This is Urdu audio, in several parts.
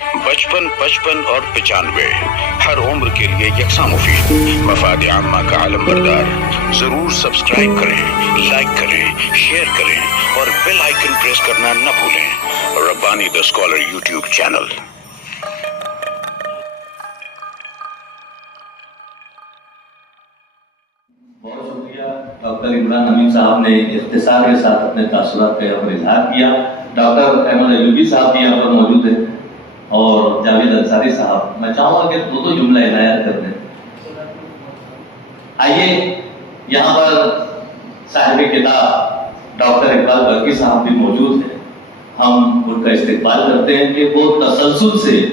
55 55 اور 95 ہر عمر کے لیے یکساں مفید. مفاد عامہ کا عالم بردار. ضرور سبسکرائب کریں، لائک کریں، شیئر کریں اور بیل آئیکن پریس کرنا نہ بھولیں. ربانی دا اسکالر یوٹیوب چینل. بہت شکریہ ڈاکٹر عمران امین صاحب نے اختصار کے ساتھ اپنے تاثرات کا یہاں پر اظہار کیا. ڈاکٹر احمد ایوبی صاحب بھی یہاں پر موجود ہیں اور جاوید انصاری صاحب. میں چاہوں گا کہ دو جملہ عنایت کر دیں. آئیے یہاں پر صاحب کتاب ڈاکٹر اقبال برقی صاحب بھی موجود ہیں. ہم ان کا استقبال کرتے ہیں کہ وہ تسلسل سے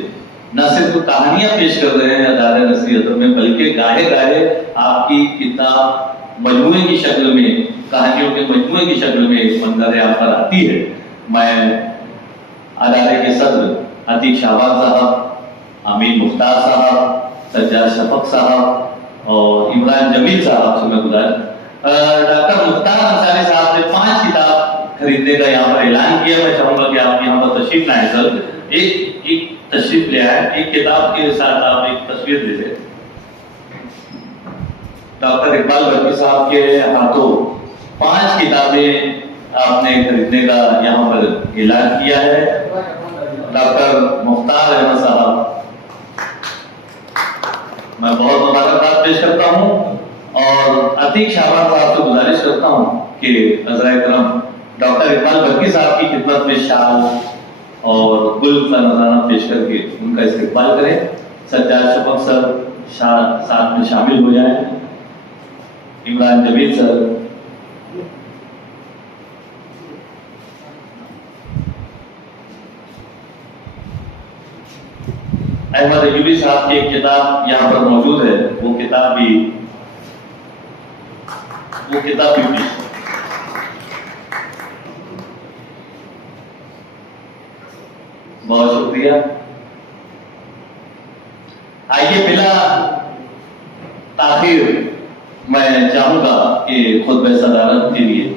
نہ صرف کہانیاں پیش کر رہے ہیں ادارہ نثری ادب میں، بلکہ گاہے گاہے آپ کی کتاب مجموعے کی شکل میں، کہانیوں کے مجموعے کی شکل میں منظر عام پر آتی ہے. میں ادارے کے صدر عتیق شہباز صاحب، امین مختار صاحب، سجاد شفق صاحب اور عمران جمیل صاحب سے میں ڈاکٹر مختار انصاری صاحب نے 5 کتاب خریدنے کا یہاں پر اعلان کیا. میں چاہوں گا کہ آپ یہاں پر تشریف لائیں. سر ایک تشریف لے آئے. ایک کتاب کے ساتھ آپ ایک تصویر دے دیں. ڈاکٹر اقبال برقی صاحب کے ہاتھوں 5 کتابیں آپ نے خریدنے کا یہاں پر اعلان کیا ہے. ڈاکٹر مختار احمد صاحب، میں بہت مبارکباد پیش کرتا ہوں اور عتیق شہباز صاحب سے گزارش کرتا ہوں کہ نظرائے کرم ڈاکٹر اقبال برقی صاحب کی خدمت میں شال اور گل کا نذرانہ پیش کر کے ان کا استقبال کریں. سجاد شفق سر ساتھ میں شامل ہو جائیں. عمران جمیل سر، احمد ایوبی صاحب کی ایک کتاب یہاں پر موجود ہے. وہ کتاب بھی بہت شکریہ. آئیے بلا تاخیر میں چاہوں گا کہ خطبہ صدارت کے لیے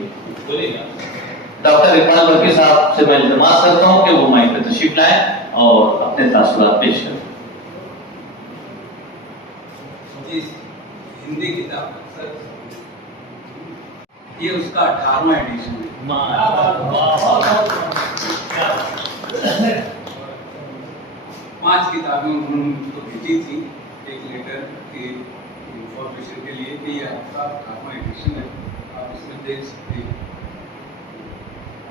ڈاکٹر اقبال برقی صاحب سے میں التماس کرتا ہوں کہ وہ مائک پہ تشریف لائیں اور اپنے تاثرات پیش کریں. ہندی کتاب سر، یہ اس کا 18واں ایڈیشن ہے. 5 کتابیں انہوں نے مجھ کو بھیجی تھی ایک لیٹر کی انفارمیشن کے لیے کہ یہ آپ کا 18واں ایڈیشن ہے، آپ اس میں دیکھ سکتے ہیں.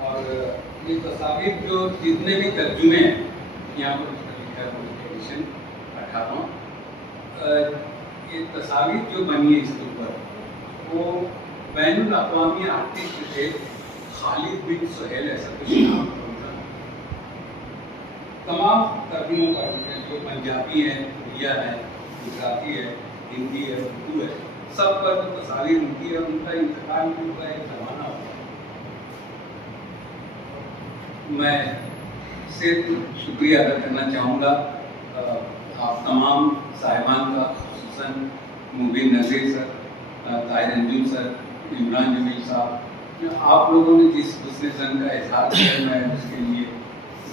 اور یہ تصاویر جو جتنے بھی ترجمے ہیں یہاں پر اس کا لکھا ہے ایڈیشن 18واں. یہ تصاویر جو بنی ہے اس کے اوپر وہ بین الاقوامی آرٹسٹ تھے. خالد بن سہیل ایسا کچھ نام تھا. تمام ترجموں کا جو پنجابی ہے، اڑیا ہے، گجراتی ہے، ہندی ہے، اردو ہے، سب پر تصاویر ملتی ہے. ان کا انتقال بھی ہوا ایک زمانہ ہوا. میں صرف شکریہ ادا کرنا چاہوں گا آپ تمام صاحبان کا، خصوصاً مبین نذیر سر، طاہر انجم سر، عمران جمیل صاحب. آپ لوگوں نے جس حسن زن کا اظہار کیا میں اس کے لیے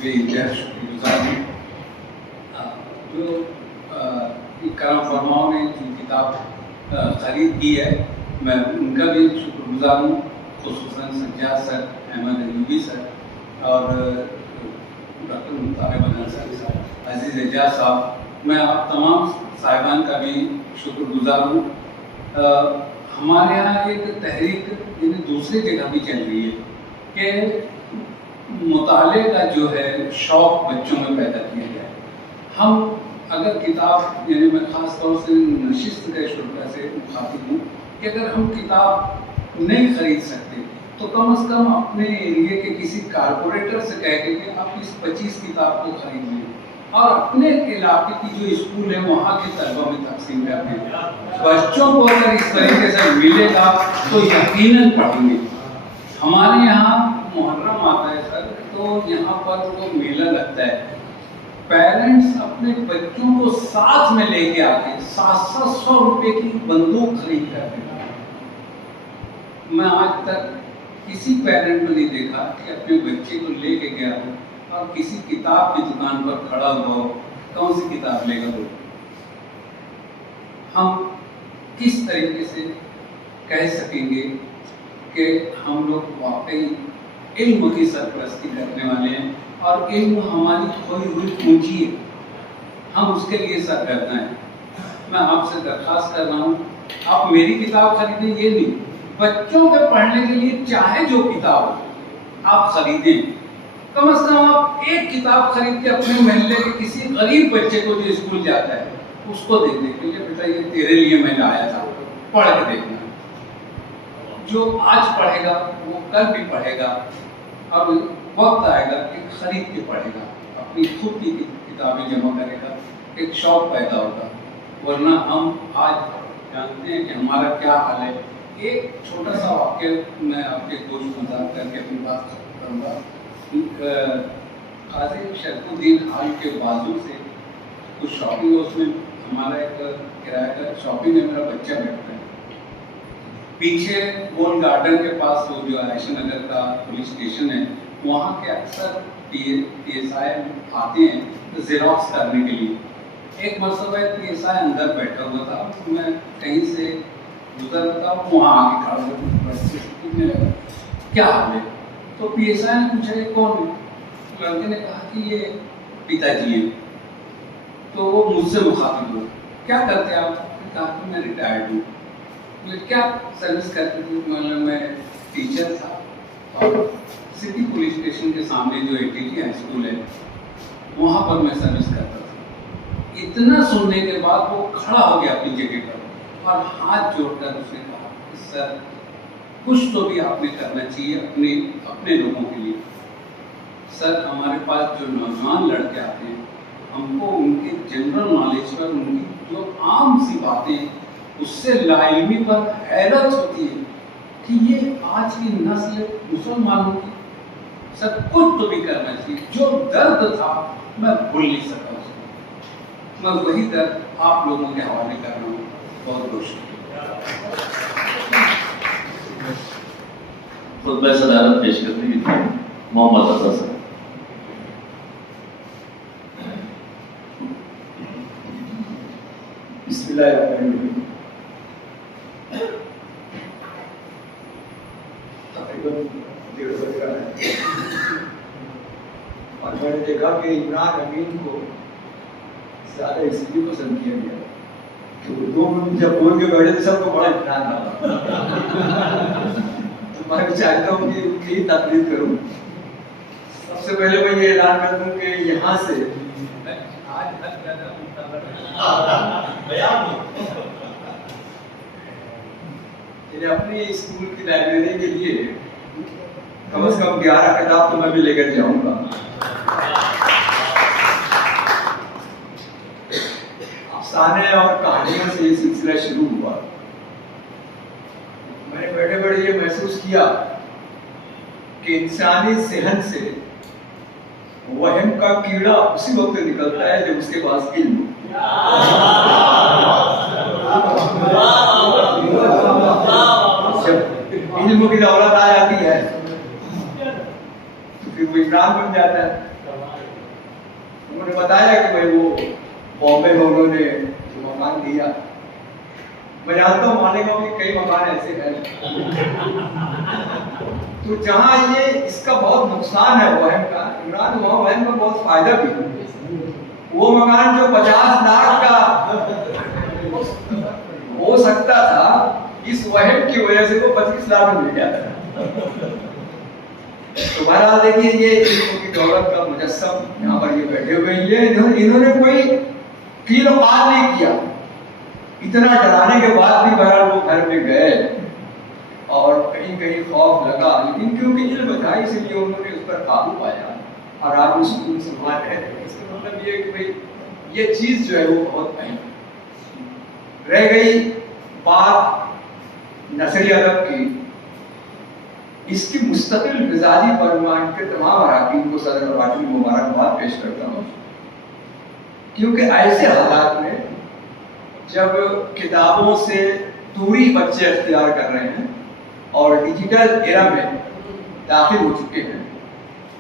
بے انتہا شکر گزار ہوں. جو کرم فرماؤں نے جو کتاب خرید کی ہے میں ان کا بھی شکر گزار ہوں، خصوصاً سجاد سر، احمد ایوبی سر اور ڈاکٹر مختار انصاری صاحب، عزیز اعجاز صاحب. میں آپ تمام صاحبان کا بھی شکر گزار ہوں. ہمارے یہاں ایک تحریک دوسری جگہ بھی چل رہی ہے کہ مطالعے کا جو ہے شوق بچوں میں پیدا کیا جائے. ہم اگر کتاب میں خاص طور سے نشست کے شعبہ سے مخاطب ہوں کہ اگر ہم کتاب نہیں خرید سکتے تو کم از کم اپنے ایریے کے کسی کارپوریٹر سے کہہ کے کہ آپ اس 25 کتاب کو خرید لیں اور اپنے علاقے کی جو اسکول ہے وہاں کے طلبہ میں تقسیم کر دیں. بچوں کو اگر اس طریقے سے ملے گا تو یقیناً پڑھیں گے. ہمارے یہاں محرم آتا ہے سر، تو یہاں پر وہ میلہ لگتا ہے. پیرنٹس اپنے بچوں کو ساتھ میں لے کے آتے 700 روپے کی بندوق خرید کر دیں. میں آج تک کسی پیرنٹ کو نہیں دیکھا کہ اپنے بچے کو لے کے گیا ہوں اور کسی کتاب کی دکان پر کھڑا ہوا ہو، کون سی کتاب لے گا وہ؟ ہم کس طریقے سے کہہ سکیں گے کہ ہم لوگ واقعی علم کی سرپرستی کرنے والے ہیں اور علم ہماری کھوئی ہوئی پونجی ہے، ہم اس کے لیے سرگرداں ہیں؟ میں آپ سے درخواست کر رہا ہوں، آپ میری کتاب خریدیں یہ نہیں، بچوں کے پڑھنے کے لیے چاہے جو کتاب ہو آپ خریدیں، کم از کم آپ ایک کتاب خرید کے اپنے محلے کے کسی غریب بچے کو جو اسکول جاتا ہے اس کو دے دیں کہ بیٹا یہ تیرے لیے میں لایا تھا، پڑھ کے دیکھنا۔ جو آج پڑھے گا وہ کل بھی پڑھے گا، اب وقت آئے گا کہ خرید کے پڑھے گا، اپنی خود کی کتابیں جمع کرے گا، ایک شوق پیدا ہوگا۔ ورنہ ہم آج جانتے ہیں کہ ہمارا کیا حال ہے۔ ایک چھوٹا سا واقعہ میں آپ کے گوشت مذاق کر کے اپنی بات ختم کروں گا۔ قاضی شرف الدین ہال کے بازو سے کچھ شاپنگ، اس میں ہمارا ایک کرایہ کا شاپنگ ہے، میرا بچہ بیٹھتا ہے پیچھے گول گارڈن کے پاس، وہ جو عائشہ نگر کا پولیس اسٹیشن ہے وہاں کے اکثر پی ایس آئی آتے ہیں زیروکس کرنے کے لیے۔ ایک مرتبہ پی ایس آئی اندر بیٹھا ہوا تھا، میں کہیں سے گزر رہا تھا، وہاں آ کے کھڑا پوچھنے لگا کیا حال ہے؟ تو پی ایس آئی نے پوچھا یہ کون ہے؟ لڑکے نے کہا کہ یہ پتا جی ہیں۔ تو وہ مجھ سے مخاطب ہوا، کیا کرتے آپ؟ نے کہا کہ میں ریٹائرڈ ہوں۔ کیا سروس کرتے تھے؟ میں ٹیچر تھا اور سٹی پولیس اسٹیشن کے سامنے جو ATT ہائی اسکول ہے وہاں پر میں سروس کرتا تھا۔ اتنا سننے کے بعد وہ کھڑا ہو گیا اپنی جگہ پر اور ہاتھ جوڑ کر اس نے کہا کہ سر کچھ تو بھی آپ نے کرنا چاہیے اپنے لوگوں کے لیے۔ سر ہمارے پاس جو نوجوان لڑکے آتے ہیں ہم کو ان کے جنرل نالج پر، ان کی جو عام سی باتیں اس سے لا علمی پر حیرت ہوتی ہے کہ یہ آج کی نسل مسلمانوں کی سب کچھ تو بھی کرنا چاہیے۔ جو درد تھا میں بھول نہیں سکتا اس کو، میں وہی درد آپ لوگوں کے حوالے کر رہا ہوں۔ بہت بہت شکریہ۔ خطبہ صدارت پیش کرنے کی محمد رضا صاحب۔ بسم اللہ الرحمن الرحیم۔ تقریباً 1:30 بج رہا ہے اور میں نے دیکھا کہ عمران امین کو زیادہ اس لیے پسند کیا گیا کہ وہ 2 منٹ جب بول کے بیٹھے تو سب کو بڑا اطمینان رہا۔ تو میں چاہتا ہوں کہ ان کی تقریر کروں۔ سب سے پہلے میں یہ اعلان کر دوں کہ یہاں سے اپنی اسکول کی لائبریری کے لیے کم از کم 11 کتاب تو میں بھی لے کر جاؤں گا۔ افسانے اور کہانیوں سے یہ سلسلہ شروع ہوا۔ میں نے بیٹھے بیٹھے یہ محسوس کیا کہ انسانی ذہن سے وہم کا کیڑا اسی وقت نکلتا ہے جب اس کے پاس علم۔ جب علم کی دولت آ جاتی ہے تو پھر وہ عمران بن جاتا ہے۔ انہوں نے بتایا کہ بھائی وہ بامبے میں انہوں نے جو مکان دیا، میں جانتا ہوں مالیگاؤں کے کئی مکان ایسے ہیں تو جہاں یہ اس کا بہت نقصان ہے وہم کا، عمران وہاں وہم کا بہت فائدہ بھی ہے۔ وہ مکان جو 50 لاکھ کا ہو سکتا تھا اس وہم کی وجہ سے وہ 25 لاکھ میں مل جاتا ہے۔ تو بہرحال دیکھیے یہ علم کی دولت کا مجسم یہاں پر یہ بیٹھے ہوئے ہیں، انہوں نے کوئی قیل و قال نہیں کیا۔ اتنا ڈرانے کے بعد بھی بہرحال وہ گھر میں گئے اور کہیں کہیں خوف لگا، لیکن کیونکہ علم تھا اس لیے انہوں نے اس پر قابو پایا اور آج وہ سکون سنبھال رہے تھے۔ اس کا مطلب یہ ہے کہ بھائی یہ چیز جو ہے وہ بہت اہم رہ گئی۔ بات نثری ادب کی، اس کی مستقل مزاجی پر میں ان کے تمام اراکین کو صدر رواٹی مبارکباد پیش کرتا ہوں، کیونکہ ایسے حالات میں جب کتابوں سے دوری بچے اختیار کر رہے ہیں اور ڈیجیٹل ایرا میں داخل ہو چکے ہیں